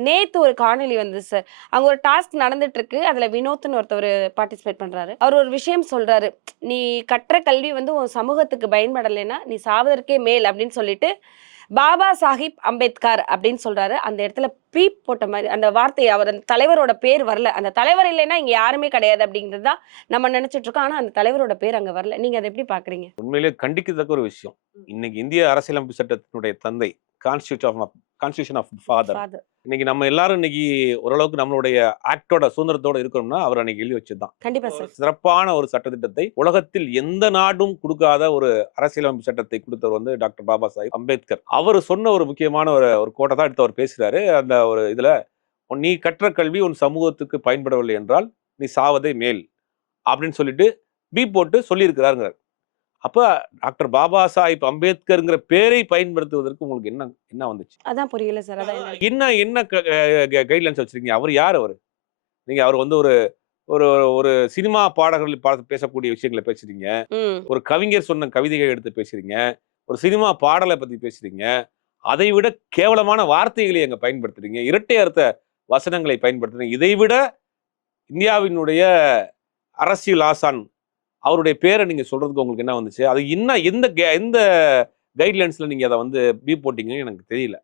நேத்து ஒரு காணொளி வந்து சார். அங்க ஒரு டாஸ்க் நடந்துட்டு இருக்கு. அதுல வினோத்ன்னு ஒருத்தவரு பார்ட்டிசிபேட் பண்றாரு. அவர் ஒரு விஷயம் சொல்றாரு. "நீ கற்ற கல்வி வந்து உன் சமூகத்துக்கு பயன்படலைன்னா, நீ சாவதற்கே மேல்" அப்படின்னு சொல்லிட்டு, பாபா சாஹிப் அம்பேத்கர் அப்படின்னு சொல்றாரு. அந்த இடத்துல பீப் போட்ட மாரி அந்த வார்த்தை அவர் அந்த தலைவரோட பேர் வரல. அந்த தலைவர் இல்லைன்னா இங்க யாருமே கிடையாது அப்படிங்கிறது தான் நம்ம நினைச்சுட்டு இருக்கோம். ஆனா அந்த தலைவரோட பேர் அங்க வரல. நீங்க அத எப்படி பார்க்குறீங்க? உண்மையிலேயே கண்டிக்கத்தக்க ஒரு விஷயம். இன்னைக்கு இந்திய அரசியலமைப்பு சட்டத்தினுடைய தந்தை, கான்ஸ்டிடியூஷன் ஆஃப் ஃபாதர். ஃபாதர். இன்னைக்கு நம்ம எல்லாரும் இன்னைக்கு ஓரளவுக்கு நம்மளுடைய ஆக்டோட சுதந்திரத்தோட இருக்கிறோம்னா, அவர் அன்னைக்கு எழுதி வச்சது தான். கண்டிப்பா சார். சிறப்பான ஒரு சட்டத்திட்டத்தை உலகத்தில் எந்த நாடும் குடுக்காத ஒரு அரசியலமைப்பு சட்டத்தை குடுத்தவர் வந்து டாக்டர் பாபா சாஹிப் அம்பேத்கர். அவரு சொன்ன ஒரு முக்கியமான ஒரு கோட்ட தான் எடுத்து அவர் பேசுறாரு. அந்த ஒரு இதுல, "நீ கற்ற கல்வி உன் சமூகத்துக்கு பயன்படவில்லை என்றால், நீ சாவதே மேல்" அப்படின்னு சொல்லிட்டு போட்டு சொல்லியிருக்கிறாருங்கிறார். அப்ப டாக்டர் பாபா சாஹிப் அம்பேத்கர்ங்கிற பேரை பயன்படுத்துவதற்கு உங்களுக்கு என்ன என்ன வந்துச்சு? அதான் புரியல சார். அதான் என்ன என்ன என்ன கைட்லைன்ஸ் வச்சிருக்கீங்க? அவரு யாரு அவரு? நீங்க அவர் வந்து ஒரு ஒரு ஒரு சினிமா பாடகர்கள் பார்த்து பேசக்கூடிய விஷயங்கள பேசுறீங்க. ம். ஒரு கவிஞர் சொன்ன கவிதைகள் எடுத்து பேசுறீங்க. ஒரு சினிமா பாடல பத்தி பேசுறீங்க. அதை விட கேவலமான வார்த்தைகளை அங்க பயன்படுத்துறீங்க. இரட்டை அர்த்த வசனங்களை பயன்படுத்துறீங்க. இதை விட இந்தியாவினுடைய அரசியல் ஆசான் அவருடைய பேர நீங்க சொல்றதுக்கு உங்களுக்கு என்ன வந்துச்சு? அது என்ன எந்த கைட்லைன்ஸ்ல நீங்க அத வந்து போட்டீங்கன்னு எனக்கு தெரியல.